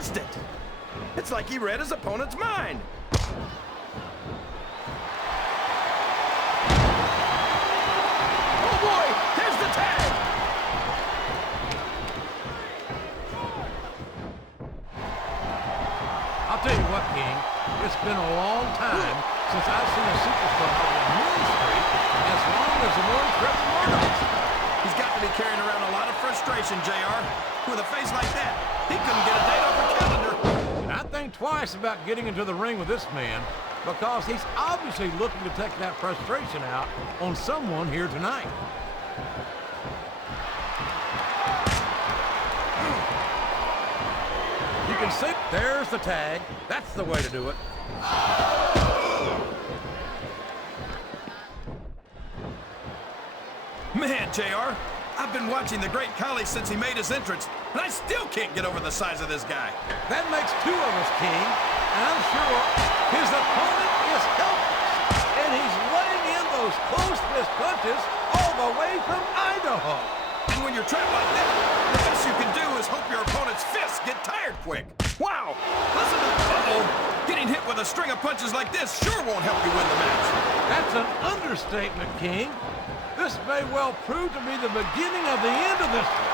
reversed it. It's like he read his opponent's mind. Oh boy, there's the tag. I'll tell you what, King, it's been a long time since I've seen a superstar on a win streak as long as the one Trevor Murdoch. He's got to be carrying around a lot of frustration, JR. With a face like that, he couldn't get a date off a calendar. And I think twice about getting into the ring with this man because he's obviously looking to take that frustration out on someone here tonight. You can see, there's the tag. That's the way to do it. Man, JR, I've been watching the great Khali since he made his entrance, and I still can't get over the size of this guy. That makes two of us, King, and I'm sure his opponent is helpless, and he's laying in those close-fist punches all the way from Idaho. And when you're trapped like that, the best you can do is hope your opponent's fists get tired quick. Wow! Listen to the... Uh-oh! Getting hit with a string of punches like this sure won't help you win the match. That's an understatement, King. This may well prove to be the beginning of the end of this one.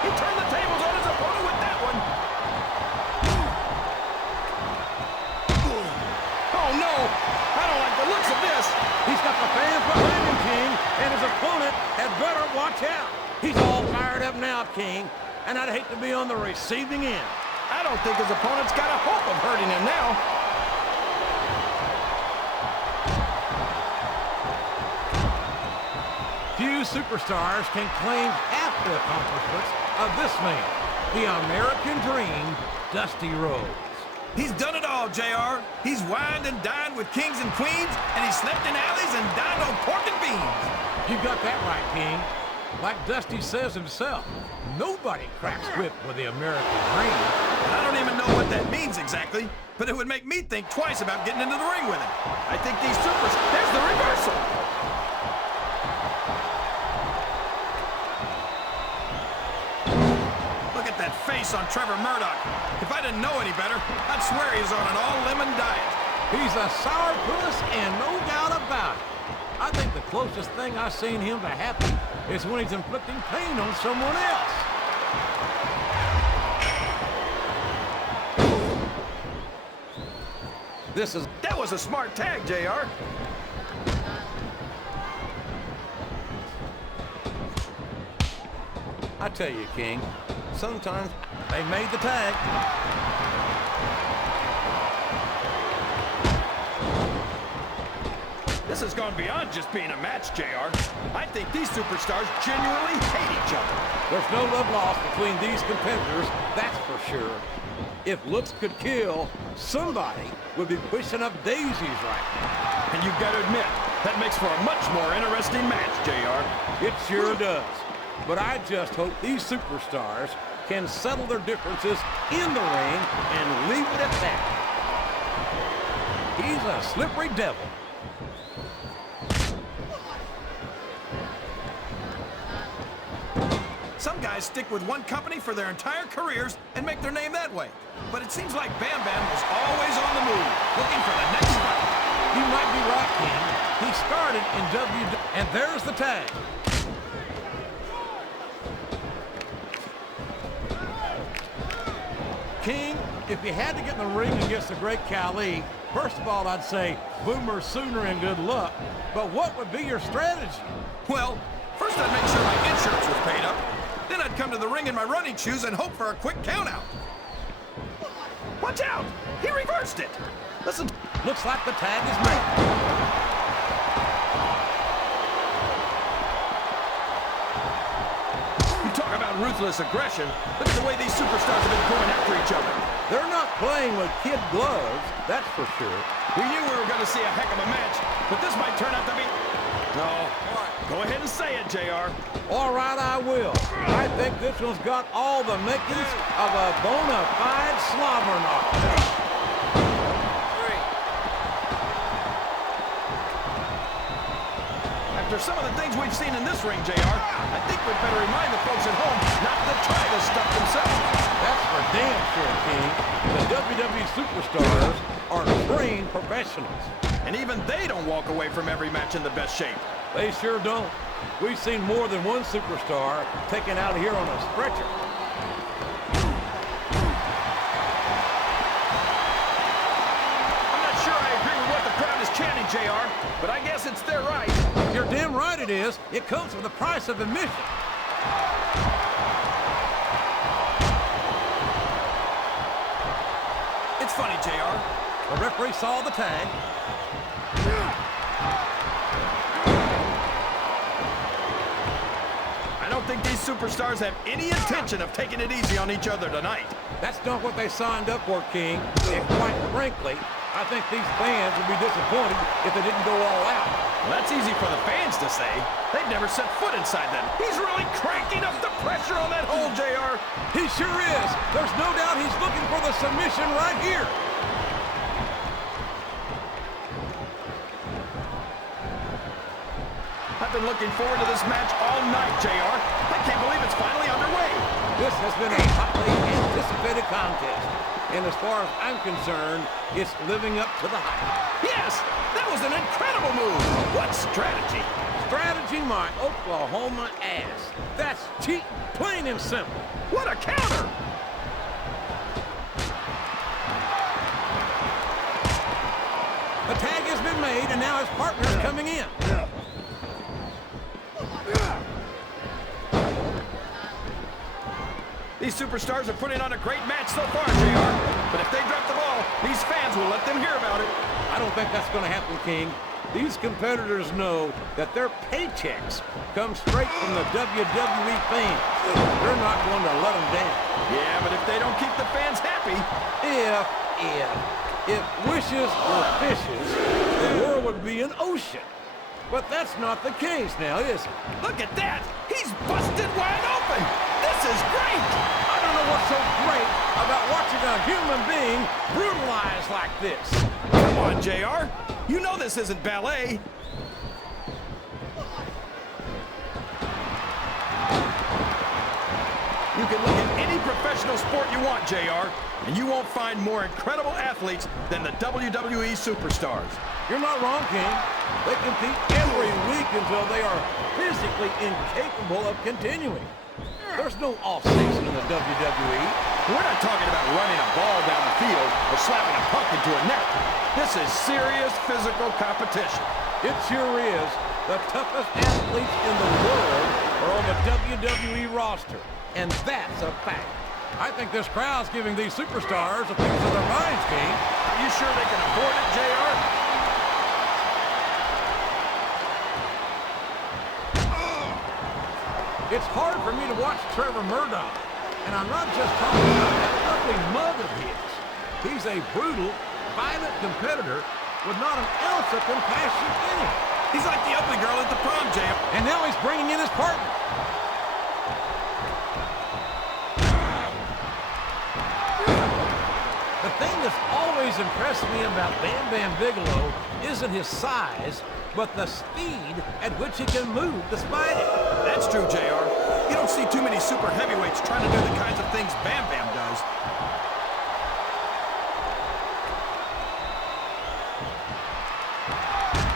He turned the tables on his opponent with that one. Oh, no! I don't like the looks of this. He's got the fans behind him, King, and his opponent had better watch out. He's all fired up now, King, and I'd hate to be on the receiving end. I don't think his opponent's got a hope of hurting him now. Few superstars can claim half the accomplishments of this man, the American Dream, Dusty Rhodes. He's done it all, JR. He's wined and dined with kings and queens, and he slept in alleys and dined on pork and beans. You got that right, King. Like Dusty says himself, nobody cracks whip with the American Dream. I don't even know what that means exactly, but it would make me think twice about getting into the ring with him. I think these supers... There's the reversal! Look at that face on Trevor Murdoch. If I didn't know any better, I'd swear he's on an all-lemon diet. He's a sourpuss and no doubt about it. I think the closest thing I've seen him to happy is when he's inflicting pain on someone else. That was a smart tag, JR. I tell you, King, sometimes they made the tag. This has gone beyond just being a match, JR. I think these superstars genuinely hate each other. There's no love lost between these competitors, that's for sure. If looks could kill, somebody would be pushing up daisies right now. And you've got to admit, that makes for a much more interesting match, JR. It sure does. But I just hope these superstars can settle their differences in the ring and leave it at that. He's a slippery devil. Some guys stick with one company for their entire careers and make their name that way. But it seems like Bam Bam was always on the move, looking for the next fight. You might be right, King. He started in WWE, and there's the tag. King, if you had to get in the ring against the great Khali, first of all, I'd say boomer sooner and good luck. But what would be your strategy? Well, first I'd make sure my insurance was paid up. Then I'd come to the ring in my running shoes and hope for a quick countout. Watch out! He reversed it! Listen. Looks like the tag is made. You talk about ruthless aggression. Look at the way these superstars have been going after each other. They're not playing with kid gloves, that's for sure. We knew we were going to see a heck of a match, but this might turn out to be... No. Go ahead and say it, JR. All right, I will. I think this one's got all the makings of a bona fide slobber knocker. After some of the things we've seen in this ring, JR, I think we'd better remind the folks at home not to try this stuff themselves. That's for damn superstars are trained professionals. And even they don't walk away from every match in the best shape. They sure don't. We've seen more than one superstar taken out of here on a stretcher. I'm not sure I agree with what the crowd is chanting, JR, but I guess it's their right. You're damn right it is. It comes with the price of admission. It's funny, JR. The referee saw the tag. I don't think these superstars have any intention of taking it easy on each other tonight. That's not what they signed up for, King. And quite frankly, I think these fans would be disappointed if they didn't go all out. Well, that's easy for the fans to say. They've never set foot inside them. He's really cranking up the pressure on that hole, JR. He sure is. There's no doubt he's looking for the submission right here. I've been looking forward to this match all night, JR. I can't believe it's finally underway. This has been a hotly anticipated contest. And as far as I'm concerned, it's living up to the hype. Yes, that was an incredible move. What strategy? Strategy, my Oklahoma ass. That's cheating, plain and simple. What a counter! The tag has been made, and now his partner's coming in. These superstars are putting on a great match so far, JR. But if they drop the ball, these fans will let them hear about it. I don't think that's going to happen, King. These competitors know that their paychecks come straight from the WWE fans. They're not going to let them down. Yeah, but if they don't keep the fans happy... If wishes were fishes, the world would be an ocean. But that's not the case now, is it? Look at that! He's busted wide open! This is great! I don't know what's so great about watching a human being brutalized like this. Come on, JR. You know this isn't ballet. You can look at any professional sport you want, JR, and you won't find more incredible athletes than the WWE superstars. You're not wrong, King. They compete every week until they are physically incapable of continuing. There's no off-season in the WWE. We're not talking about running a ball down the field or slapping a puck into a net. This is serious physical competition. It sure is. The toughest athletes in the world are on the WWE roster, and that's a fact. I think this crowd's giving these superstars a piece of their minds, King. Are you sure they can afford it, JR? It's hard for me to watch Trevor Murdoch, and I'm not just talking about that ugly mug of his. He's a brutal, violent competitor with not an ounce of compassion in him. He's like the ugly girl at the prom, JR. And now he's bringing in his partner. The thing that's always impressed me about Bam Bam Bigelow isn't his size, but the speed at which he can move despite it. That's true, JR. You don't see too many super heavyweights trying to do the kinds of things Bam Bam does.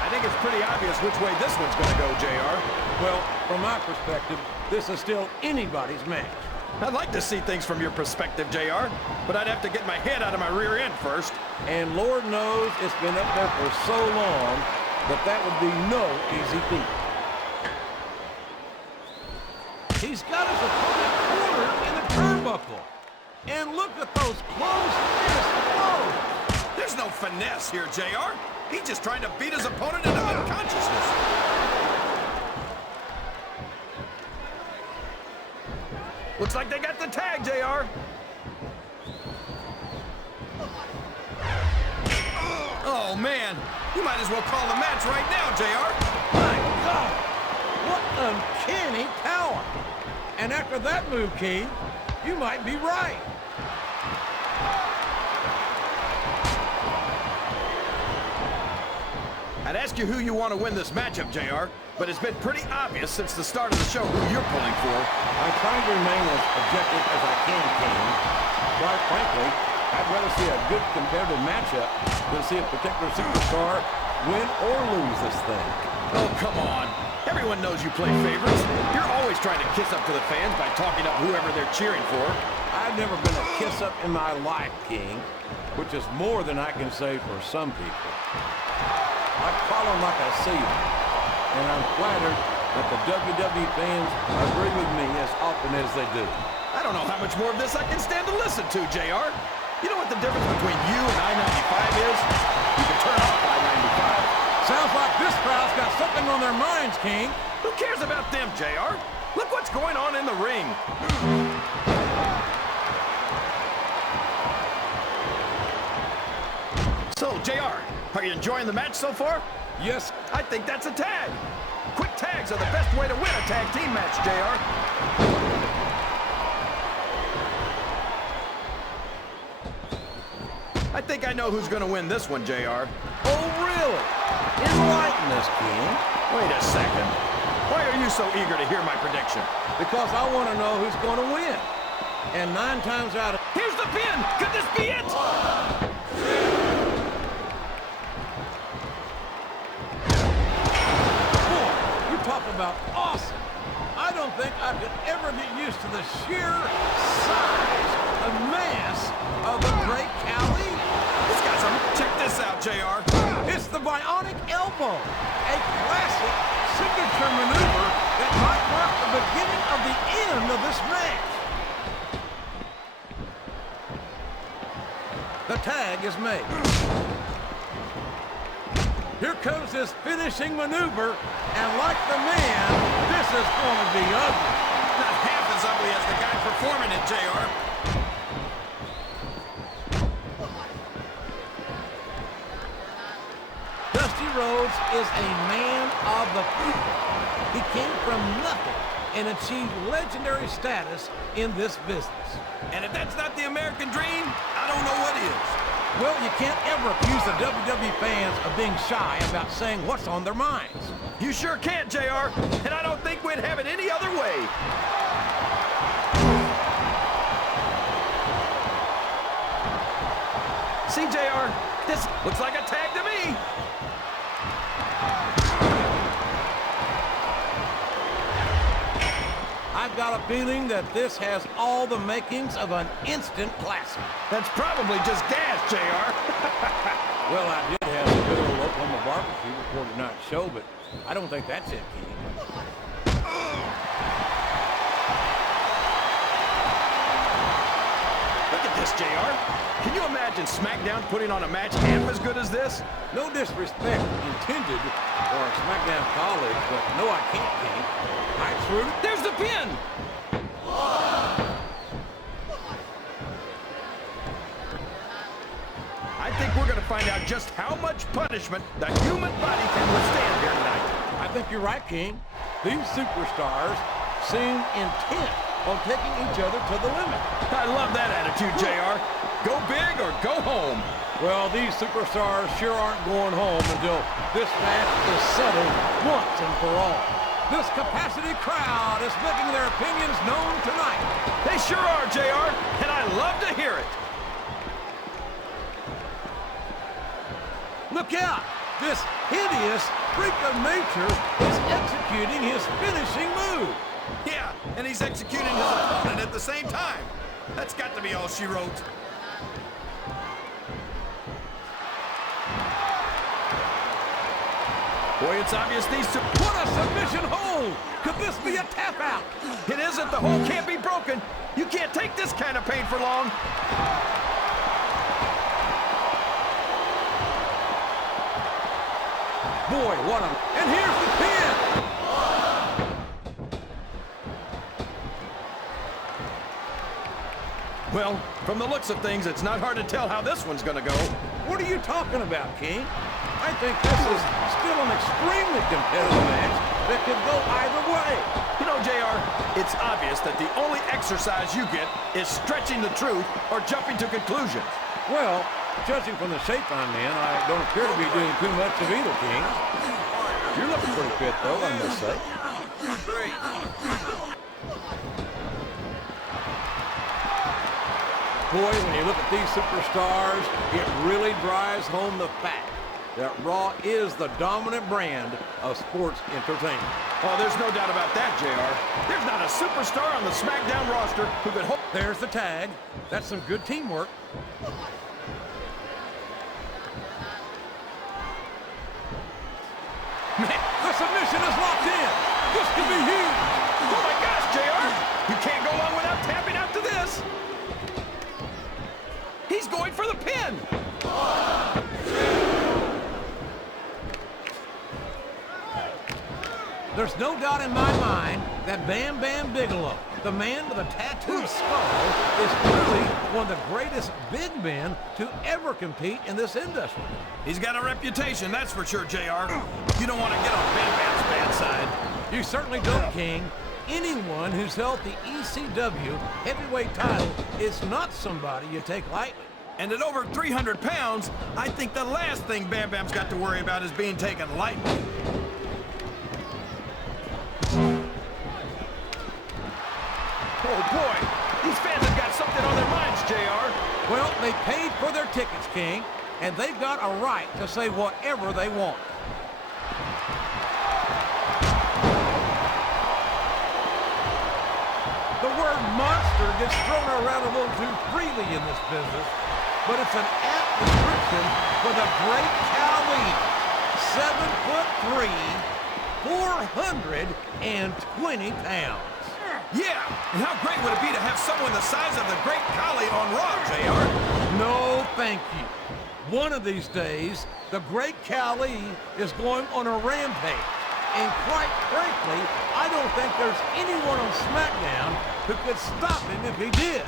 I think it's pretty obvious which way this one's going to go, JR. Well, from my perspective, this is still anybody's match. I'd like to see things from your perspective, JR, but I'd have to get my head out of my rear end first. And Lord knows it's been up there for so long that would be no easy feat. He's got his opponent cornered in a turnbuckle. And look at those closed fist blows. There's no finesse here, JR. He's just trying to beat his opponent into unconsciousness. Looks like they got the tag, JR. Oh, man. You might as well call the match right now, JR. My God! What uncanny power! And after that move, King, you might be right. I'd ask you who you want to win this matchup, JR, but it's been pretty obvious since the start of the show who you're pulling for. I'm trying to remain as objective as I can, King. Quite frankly, I'd rather see a good competitive matchup than see a particular superstar win or lose this thing. Oh, come on. Everyone knows you play favorites. You're always trying to kiss up to the fans by talking up whoever they're cheering for. I've never been a kiss-up in my life, King, which is more than I can say for some people. I call them like I see them, and I'm flattered that the WWE fans agree with me as often as they do. I don't know how much more of this I can stand to listen to, JR. You know what the difference between you and I-95 is? You can turn off I-95. Sounds like this crowd's got something on their minds, King. Who cares about them, JR? Look what's going on in the ring. So, JR, are you enjoying the match so far? Yes. I think that's a tag. Quick tags are the best way to win a tag team match, JR. I think I know who's going to win this one, JR. Oh, really? Enlighten us, King. Wait a second. Why are you so eager to hear my prediction? Because I want to know who's going to win. And 9 times out of... Here's the pin! Could this be it? Boy, you talk about awesome. I don't think I could ever get used to the sheer size and mass of the great Khali. It's got some. Check this out, JR. It's the bionic elbow, a classic signature maneuver that might mark the beginning of the end of this match. The tag is made. Here comes his finishing maneuver, and like the man, this is going to be ugly. Not half as ugly as the guy performing it, JR. Rhodes is a man of the people. He came from nothing and achieved legendary status in this business. And if that's not the American dream, I don't know what is. Well, you can't ever accuse the WWE fans of being shy about saying what's on their minds. You sure can't, JR, and I don't think we'd have it any other way. See, JR, this looks like a tag to me. I've got a feeling that this has all the makings of an instant classic. That's probably just gas, JR. Well, I did have a good old Oklahoma barbecue before tonight's show, but I don't think that's it, King. Look at this, JR. Can you imagine SmackDown putting on a match half as good as this? No disrespect intended for our SmackDown colleagues, but no, I can't, King. I truly... There's the pin! I think we're going to find out just how much punishment the human body can withstand here tonight. I think you're right, King. These superstars seem intent on taking each other to the limit. I love that attitude, JR. Go big or go home. Well, these superstars sure aren't going home until this match is settled once and for all. This capacity crowd is making their opinions known tonight. They sure are, JR, and I love to hear it. Look out! This hideous freak of nature is executing his finishing move. Yeah, and he's executing his opponent at the same time. That's got to be all she wrote. Boy, it's obvious these two... What a submission hold! Could this be a tap out? It isn't. The hold can't be broken. You can't take this kind of pain for long. Boy, what a... And here's the pin! Well, from the looks of things, it's not hard to tell how this one's gonna go. What are you talking about, King? I think this is still an extremely competitive match that could go either way. You know, JR, it's obvious that the only exercise you get is stretching the truth or jumping to conclusions. Well, judging from the shape I'm in, I don't appear to be doing too much of either, King. You're looking pretty fit, though, I must say. Boy, when you look at these superstars, it really drives home the fact that Raw is the dominant brand of sports entertainment. Oh, there's no doubt about that, JR. There's not a superstar on the SmackDown roster who could hold... There's the tag. That's some good teamwork. Man, The submission is locked in. This could be huge. oh my gosh, JR! You can't go long without tapping out to this. He's going for the pin. There's no doubt in my mind that Bam Bam Bigelow, the man with a tattooed skull, is clearly one of the greatest big men to ever compete in this industry. He's got a reputation, that's for sure, JR. You don't want to get on Bam Bam's bad side. You certainly don't, King. Anyone who's held the ECW heavyweight title is not somebody you take lightly. And at over 300 pounds, I think the last thing Bam Bam's got to worry about is being taken lightly. Oh boy, these fans have got something on their minds, JR. Well, they paid for their tickets, King, and they've got a right to say whatever they want. The word monster gets thrown around a little too freely in this business, but it's an apt description for the great Khali. 7'3", 420 pounds. Yeah, and how great would it be to have someone the size of the great Khali on Raw, JR? No, thank you. One of these days, the great Khali is going on a rampage. And quite frankly, I don't think there's anyone on SmackDown who could stop him if he did.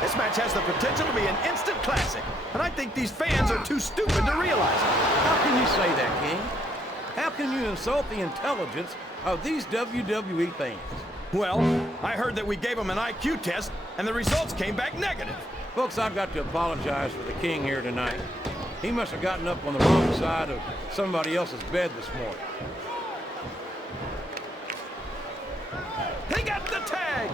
This match has the potential to be an instant classic, and I think these fans are too stupid to realize it. How can you say that, King? How can you insult the intelligence of these WWE fans? Well, I heard that we gave them an IQ test, and the results came back negative. Folks, I've got to apologize for the King here tonight. He must have gotten up on the wrong side of somebody else's bed this morning. They got the tag!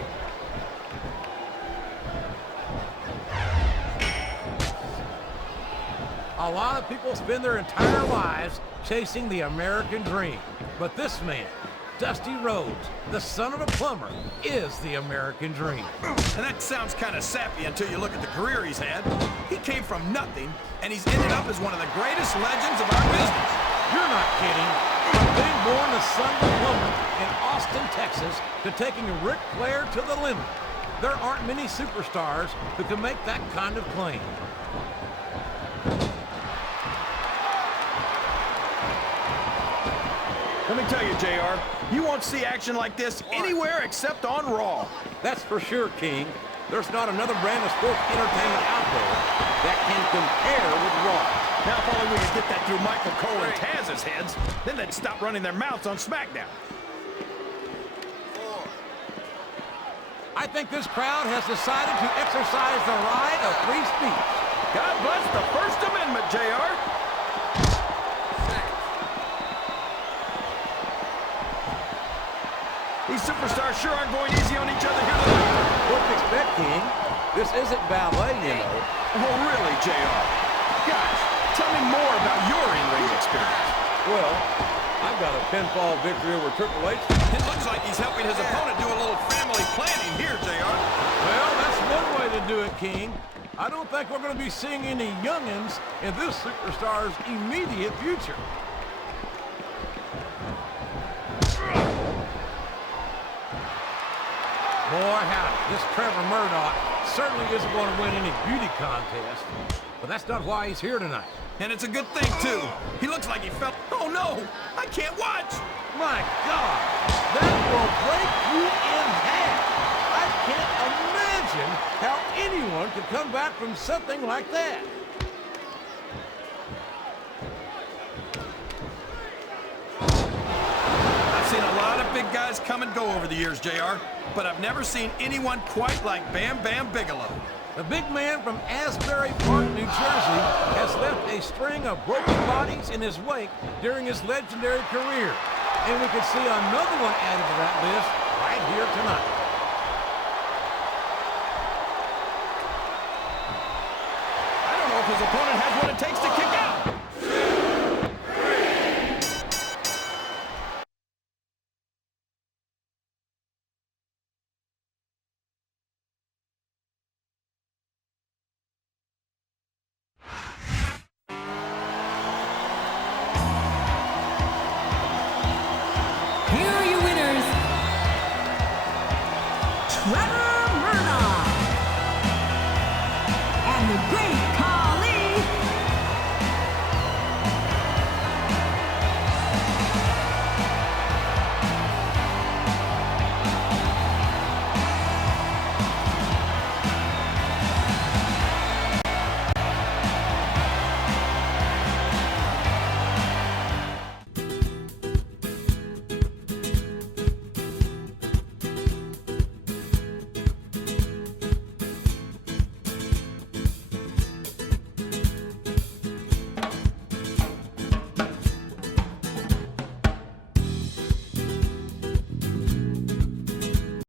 A lot of people spend their entire lives chasing the American dream. But this man, Dusty Rhodes, the son of a plumber, is the American dream. And that sounds kind of sappy until you look at the career he's had. He came from nothing, and he's ended up as one of the greatest legends of our business. You're not kidding. From being born the son of a plumber in Austin, Texas, to taking Ric Flair to the limit, there aren't many superstars who can make that kind of claim. Let me tell you, JR, you won't see action like this anywhere except on Raw. That's for sure, King. There's not another brand of sports entertainment out there that can compare with Raw. Now, if only we could get that through Michael Cole and Taz's heads, then they'd stop running their mouths on SmackDown. I think this crowd has decided to exercise the right of free speech. God bless the First Amendment, JR. These superstars sure aren't going easy on each other here tonight. What to expect, King? This isn't ballet, you know. Oh, really, JR? Gosh, tell me more about your in-ring experience. Well, I've got a pinfall victory over Triple H. It looks like he's helping his opponent do a little family planning here, JR. Well, that's one way to do it, King. I don't think we're going to be seeing any youngins in this superstar's immediate future. Boy, howdy, this Trevor Murdoch certainly isn't going to win any beauty contest, but that's not why he's here tonight. And it's a good thing, too. He looks like he fell... Oh, no! I can't watch! My God, that will break you in half. I can't imagine how anyone could come back from something like that. I've seen a lot of big guys come and go over the years, JR, but I've never seen anyone quite like Bam Bam Bigelow. The big man from Asbury Park, New Jersey, has left a string of broken bodies in his wake during his legendary career. And we could see another one added to that list right here tonight. I don't know if his opponent has what it takes to kick